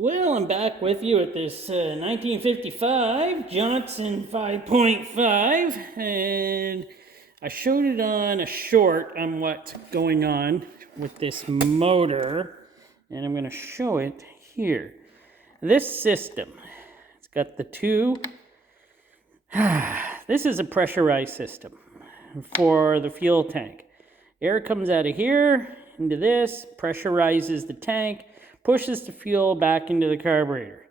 Well, I'm back with you at this 1955 Johnson 5.5, and I showed it on a short on what's going on with this motor, and I'm going to show it here. This system, it's got the two, this is a pressurized system for the fuel tank. Air comes out of here into this, pressurizes the tank, pushes the fuel back into the carburetor.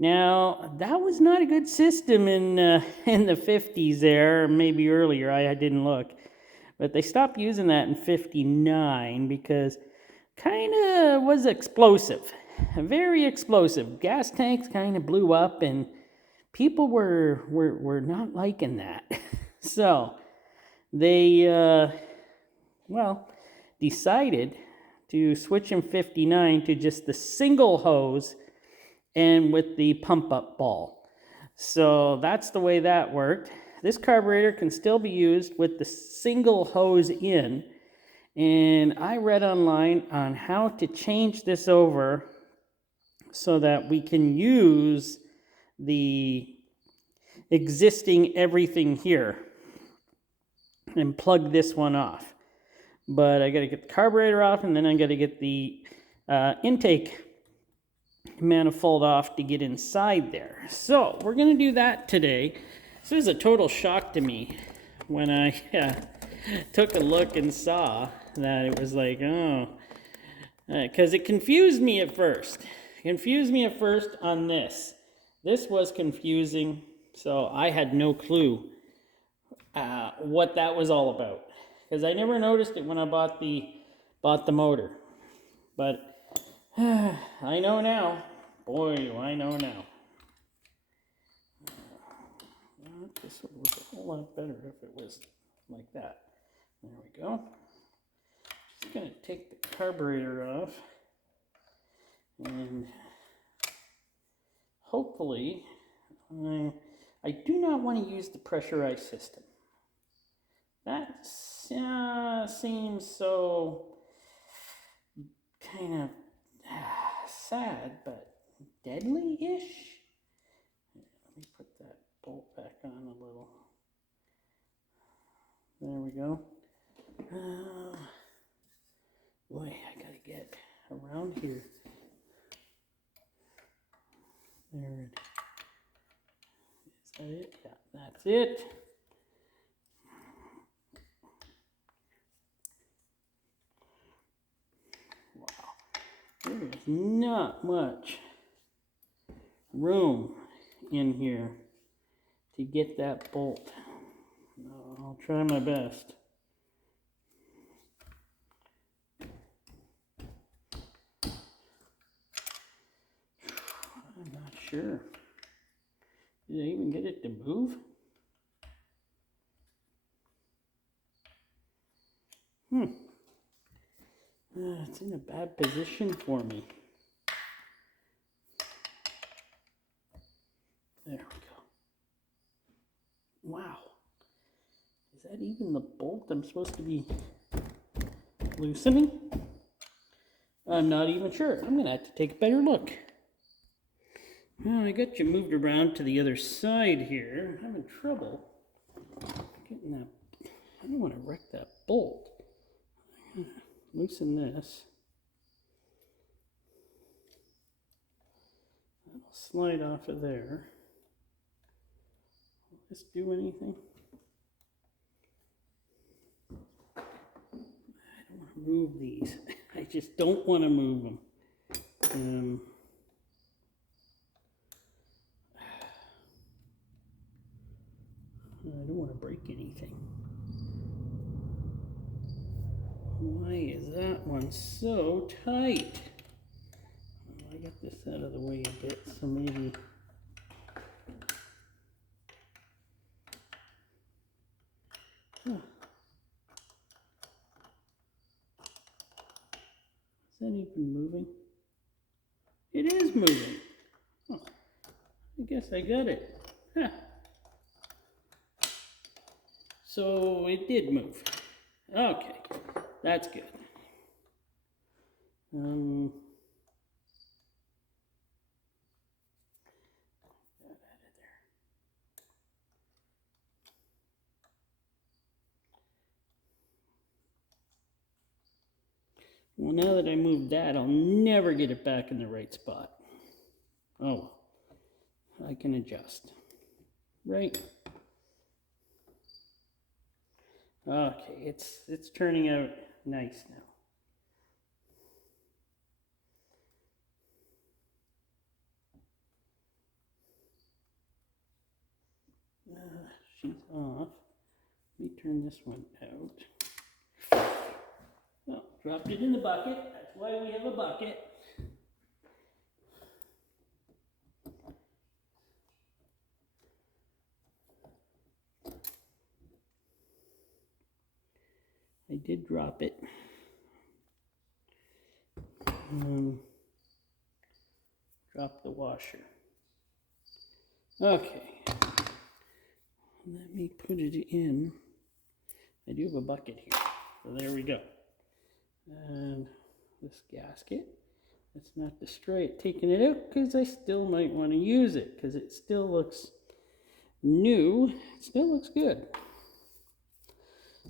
Now, that was not a good system in the 50s there, or maybe earlier, I didn't look. But they stopped using that in 59 because kind of was explosive, very explosive. Gas tanks kind of blew up and people were not liking that. So they, decided to switch in 59 to just the single hose and with the pump up ball. So that's the way that worked. This carburetor can still be used with the single hose in, and I read online on how to change this over so that we can use the existing everything here and plug this one off. But I got to get the carburetor off, and then I got to get the intake manifold off to get inside there. So we're going to do that today. This was a total shock to me when I took a look and saw that it was like, because it confused me at first. It confused me at first on this. This was confusing, so I had no clue what that was all about, because I never noticed it when I bought the motor. But I know now. Boy, do I know now. This would look a whole lot better if it was like that. There we go. Just going to take the carburetor off. And hopefully, I do not want to use the pressurized system. That seems so kind of sad, but deadly-ish. Let me put that bolt back on a little. There we go. Boy, I gotta get around here. There it is. Is that it? Yeah, that's it. There is not much room in here to get that bolt. I'll try my best. I'm not sure. Did I even get it to move? It's in a bad position for me. There we go. Wow. Is that even the bolt I'm supposed to be loosening? I'm not even sure. I'm going to have to take a better look. Well, I got you moved around to the other side here. I'm having trouble getting that. I don't want to wreck that bolt. Loosen this. That'll slide off of there. Will this do anything? I don't want to move these. I just don't want to move them. I don't want to break anything. Why is that one so tight? Well, I got this out of the way a bit, so maybe. Huh. Is that even moving? It is moving. Oh, I guess I got it. Huh. So it did move. Okay, that's good. Well, now that I moved that, I'll never get it back in the right spot. Oh, I can adjust. Right. Okay, it's turning out nice now. She's off. Let me turn this one out. Oh, dropped it in the bucket. That's why we have a bucket. I did drop it. Drop the washer. Okay. Let me put it in. I do have a bucket here. So there we go. And this gasket. Let's not destroy it taking it out because I still might want to use it because it still looks new. It still looks good.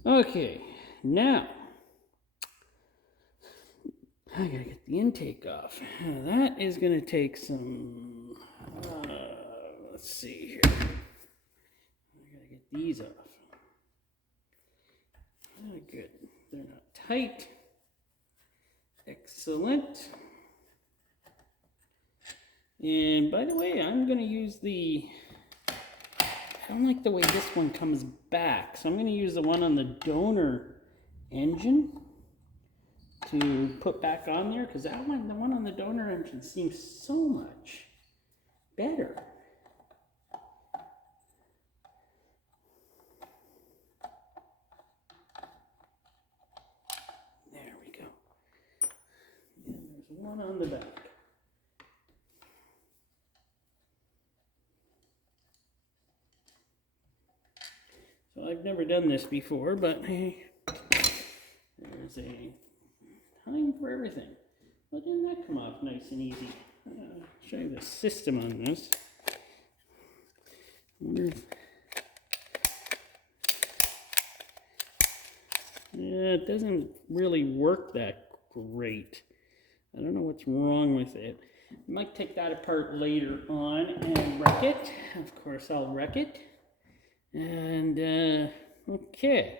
Okay, now I gotta get the intake off. Now that is gonna take some, let's see here. I gotta get these off. Oh, good, they're not tight. Excellent. And by the way, I'm gonna use I don't like the way this one comes back, so I'm gonna use the one on the donor engine to put back on there, because the one on the donor engine seems so much better. There we go. And there's one on the back. So I've never done this before, but hey, there's a time for everything. Well, didn't that come off nice and easy? Show you the system on this. Yeah, it doesn't really work that great. I don't know what's wrong with it. I might take that apart later on and wreck it. Of course, I'll wreck it. And, okay.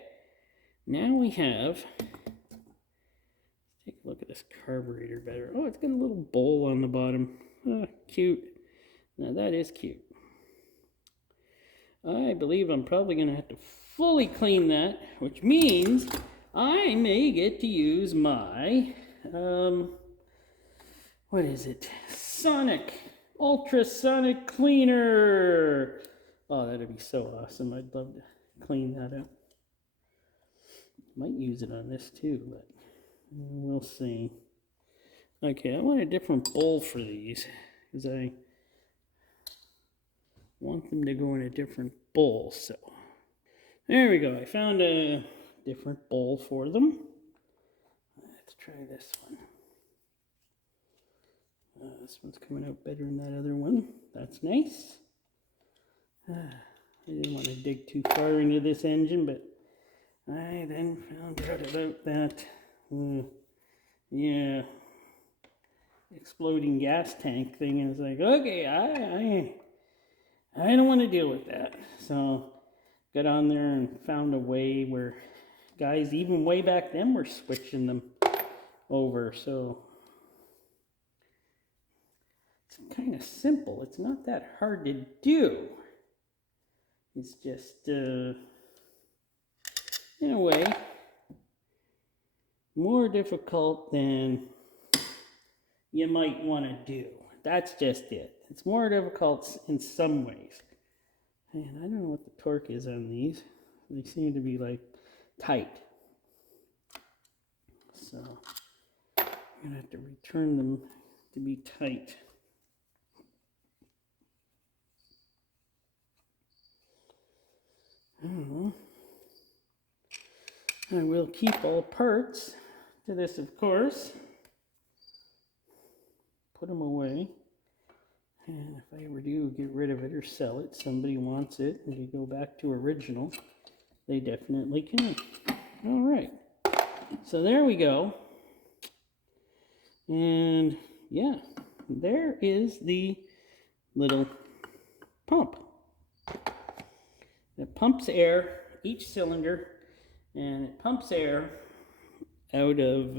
Now we have, take a look at this carburetor better. Oh, it's got a little bowl on the bottom. Oh, cute. Now that is cute. I believe I'm probably going to have to fully clean that, which means I may get to use my, what is it? Ultrasonic cleaner. Oh, that'd be so awesome. I'd love to clean that up. Might use it on this too, but we'll see. Okay, I want a different bowl for these because I want them to go in a different bowl. So there we go. I found a different bowl for them. Let's try this one. This one's coming out better than that other one. That's nice. I didn't want to dig too far into this engine, but I then found out about that, yeah, exploding gas tank thing, and it's like, okay, I don't want to deal with that. So got on there and found a way where guys, even way back then, were switching them over. So it's kind of simple. It's not that hard to do. It's just, in a way, more difficult than you might want to do. That's just it. It's more difficult in some ways. And I don't know what the torque is on these. They seem to be like tight. So I'm going to have to return them to be tight. I don't know. I will keep all parts to this, of course. Put them away. And if I ever do get rid of it or sell it, somebody wants it, and you go back to original, they definitely can. All right. So there we go. And yeah, there is the little pump. It pumps air, each cylinder, and it pumps air out of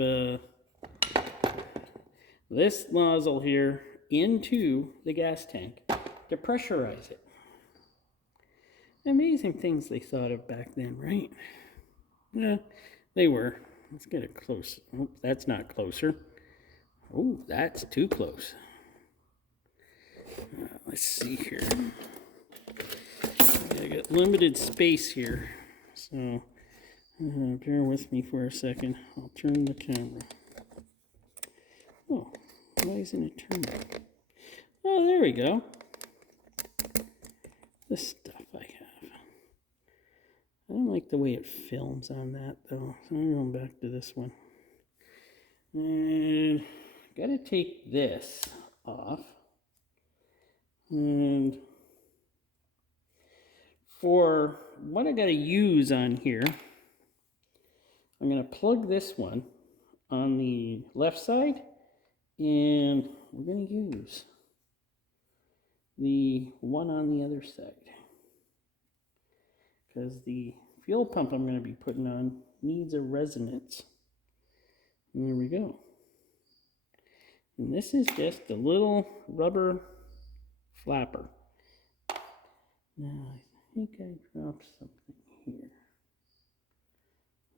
this nozzle here into the gas tank to pressurize it. Amazing things they thought of back then, right? Yeah, they were. Let's get it close. Oh, that's not closer. Oh, that's too close. Let's see here. I got limited space here, so bear with me for a second. I'll turn the camera. Oh, why isn't it turning? Oh, there we go. The stuff I have. I don't like the way it films on that though, so I'm going back to this one. And gotta take this off. And for what I gotta use on here, I'm gonna plug this one on the left side, and we're gonna use the one on the other side, because the fuel pump I'm gonna be putting on needs a resonance. And there we go. And this is just a little rubber flapper. Now, I think I dropped something here.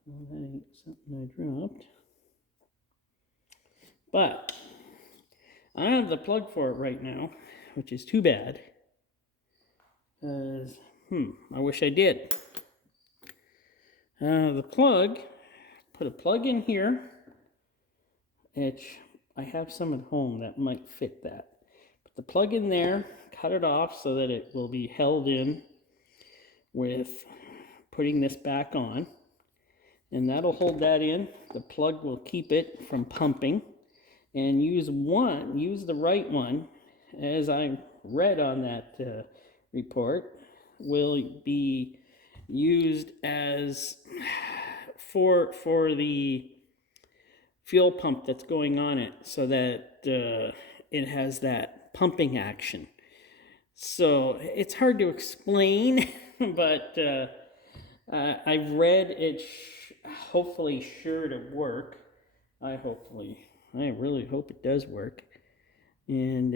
Well, that ain't something I dropped. But I don't have the plug for it right now, which is too bad. Because, I wish I did. The plug, put a plug in here, which I have some at home that might fit that. Put the plug in there, cut it off so that it will be held in with putting this back on. And that'll hold that in. The plug will keep it from pumping. And use the right one, as I read on that report, will be used as for the fuel pump that's going on it, so that it has that pumping action. So it's hard to explain, but I've read it's hopefully sure to work. I really hope it does work. And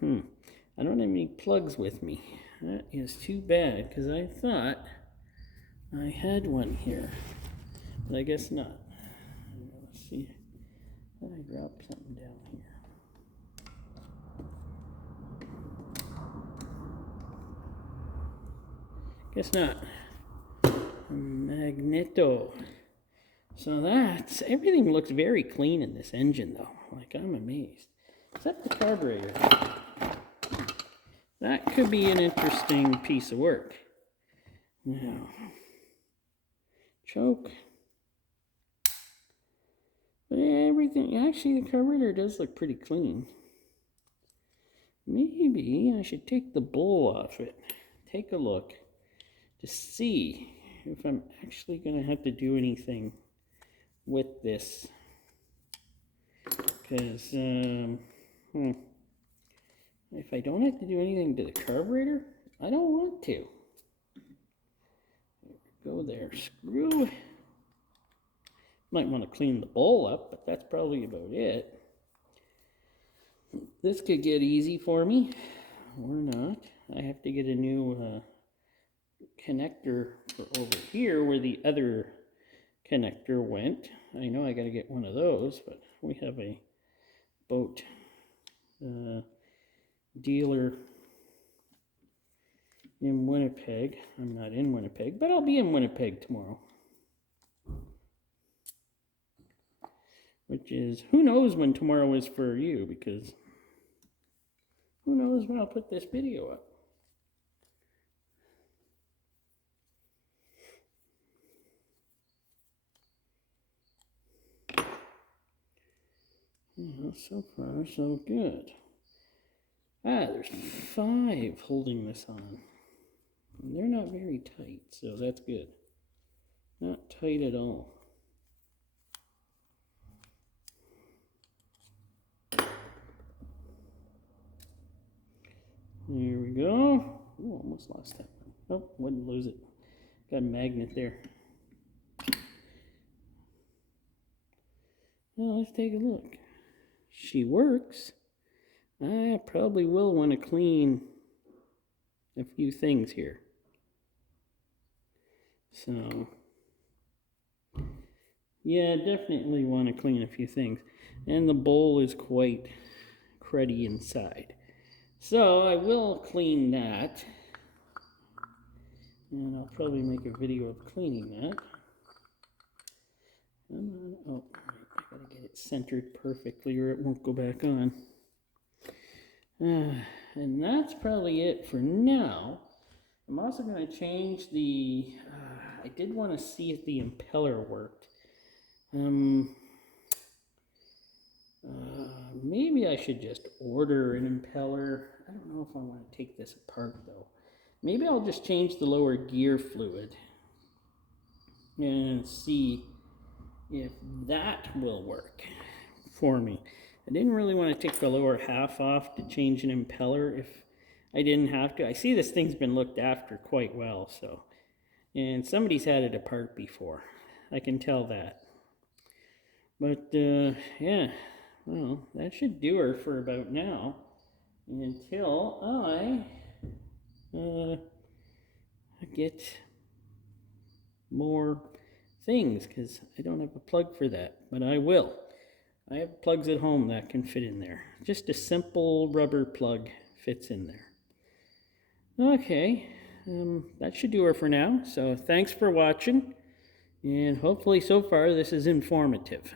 I don't have any plugs with me. That is too bad, because I thought I had one here, but I guess not. Let's see. I thought I dropped something down here. Guess not. A magneto. So everything looks very clean in this engine though. Like, I'm amazed. Except the carburetor. That could be an interesting piece of work. Now, choke. But everything, actually the carburetor does look pretty clean. Maybe I should take the bowl off it. Take a look to see if I'm actually going to have to do anything with this. Because, if I don't have to do anything to the carburetor, I don't want to. Go there, screw. Might want to clean the bowl up, but that's probably about it. This could get easy for me, or not. I have to get a new connector for over here where the other connector went. I know I got to get one of those, but we have a boat dealer in Winnipeg. I'm not in Winnipeg, but I'll be in Winnipeg tomorrow. Which is, who knows when tomorrow is for you, because who knows when I'll put this video up. Well, so far, so good. There's 5 holding this on. And they're not very tight, so that's good. Not tight at all. almost lost that one. Oh, wouldn't lose it. Got a magnet there. Well, let's take a look. She works. I probably will want to clean a few things here. So, yeah, definitely want to clean a few things. And the bowl is quite cruddy inside. So I will clean that. And I'll probably make a video of cleaning that. Oh, I gotta get it centered perfectly or it won't go back on. And that's probably it for now. I'm also going to change the, I did want to see if the impeller worked. Maybe I should just order an impeller. I don't know if I want to take this apart though. Maybe I'll just change the lower gear fluid and see if that will work for me. I didn't really want to take the lower half off to change an impeller if I didn't have to. I see this thing's been looked after quite well, so. And somebody's had it apart before. I can tell that. But, yeah. Well, that should do her for about now. Until I get more things, because I don't have a plug for that. But I will. I have plugs at home that can fit in there. Just a simple rubber plug fits in there. Okay, that should do her for now. So thanks for watching, and hopefully so far this is informative.